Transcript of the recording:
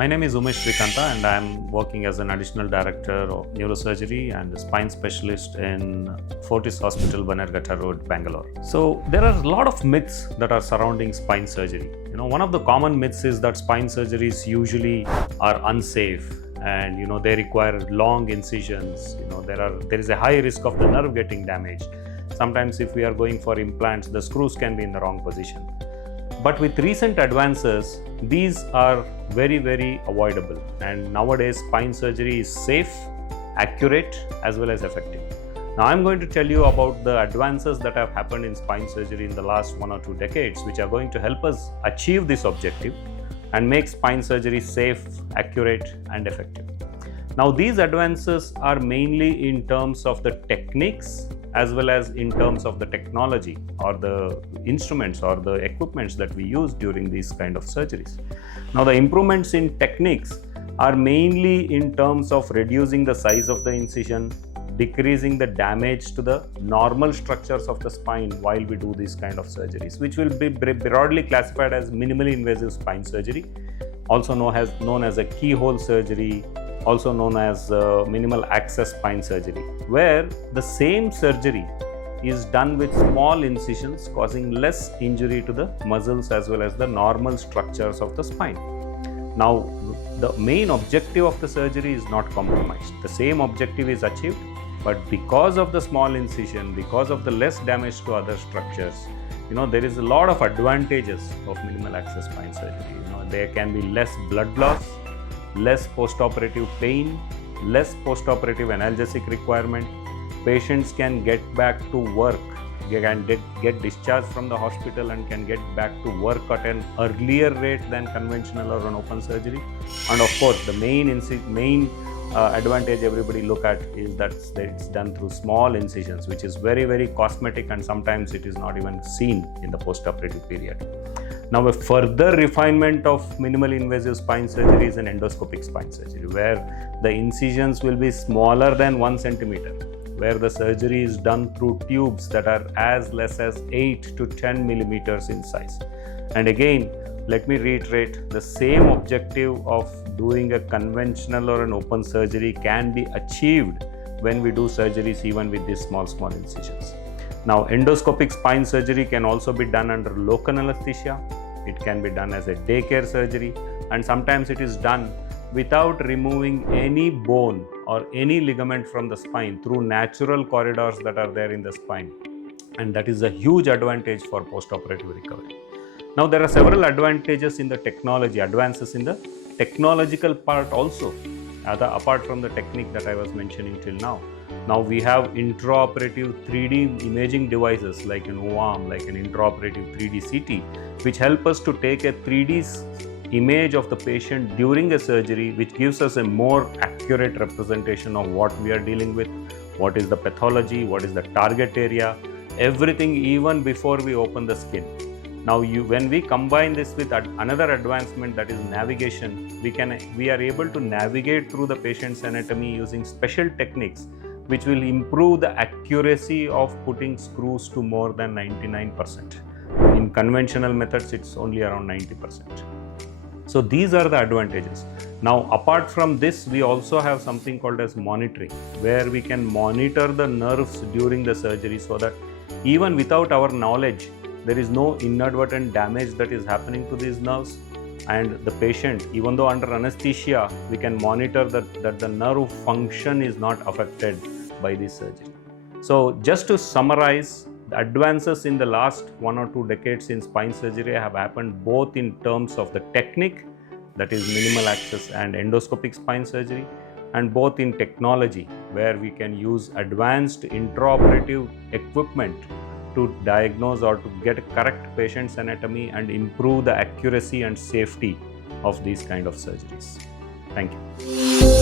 My name is Umesh Srikantha and I am working as an additional director of neurosurgery and spine specialist in Fortis Hospital, Bannerghatta Road, Bangalore. So there are a lot of myths that are surrounding spine surgery. One of the common myths is that spine surgeries usually are unsafe and they require long incisions. There is a high risk of the nerve getting damaged. Sometimes if we are going for implants, the screws can be in the wrong position. But with recent advances, these are very avoidable, and nowadays spine surgery is safe, accurate as well as effective. Now I'm going to tell you about the advances that have happened in spine surgery in the last 1 or 2 decades, which are going to help us achieve this objective and make spine surgery safe, accurate and effective. Now these advances are mainly in terms of the techniques as well as in terms of the technology or the instruments or the equipments that we use during these kind of surgeries. Now the improvements in techniques are mainly in terms of reducing the size of the incision, decreasing the damage to the normal structures of the spine while we do these kind of surgeries, which will be broadly classified as minimally invasive spine surgery, also known as a keyhole surgery, also known as minimal access spine surgery, where the same surgery is done with small incisions causing less injury to the muscles as well as the normal structures of the spine. Now, the main objective of the surgery is not compromised. The same objective is achieved, but because of the small incision, because of the less damage to other structures, there is a lot of advantages of minimal access spine surgery. There can be less blood loss, less post-operative pain, less post-operative analgesic requirement. Patients can get back to work, they can get discharged from the hospital and can get back to work at an earlier rate than conventional or an open surgery. And of course, the main advantage everybody look at is that it's done through small incisions, which is very cosmetic, and sometimes it is not even seen in the post-operative period. Now, a further refinement of minimally invasive spine surgery is an endoscopic spine surgery, where the incisions will be smaller than 1 centimeter, where the surgery is done through tubes that are as less as 8 to 10 millimeters in size. And again, let me reiterate, the same objective of doing a conventional or an open surgery can be achieved when we do surgeries even with these small incisions. Now, endoscopic spine surgery can also be done under local anesthesia. It can be done as a daycare surgery, and sometimes it is done without removing any bone or any ligament from the spine through natural corridors that are there in the spine. And that is a huge advantage for post-operative recovery. Now, there are several advantages in the technology, advances in the technological part also, apart from the technique that I was mentioning till now. Now we have intraoperative 3D imaging devices like an OARM, like an intraoperative 3D CT, which help us to take a 3D image of the patient during a surgery, which gives us a more accurate representation of what we are dealing with, what is the pathology, what is the target area, everything even before we open the skin. Now, when we combine this with another advancement, that is navigation, we are able to navigate through the patient's anatomy using special techniques which will improve the accuracy of putting screws to more than 99%. In conventional methods, it's only around 90%. So these are the advantages. Now, apart from this, we also have something called as monitoring, where we can monitor the nerves during the surgery so that even without our knowledge, there is no inadvertent damage that is happening to these nerves, and the patient, even though under anesthesia, we can monitor that the nerve function is not affected by this surgery. So just to summarize, the advances in the last 1 or 2 decades in spine surgery have happened both in terms of the technique, that is minimal access and endoscopic spine surgery, and both in technology, where we can use advanced intraoperative equipment to diagnose or to get a correct patient's anatomy and improve the accuracy and safety of these kind of surgeries. Thank you.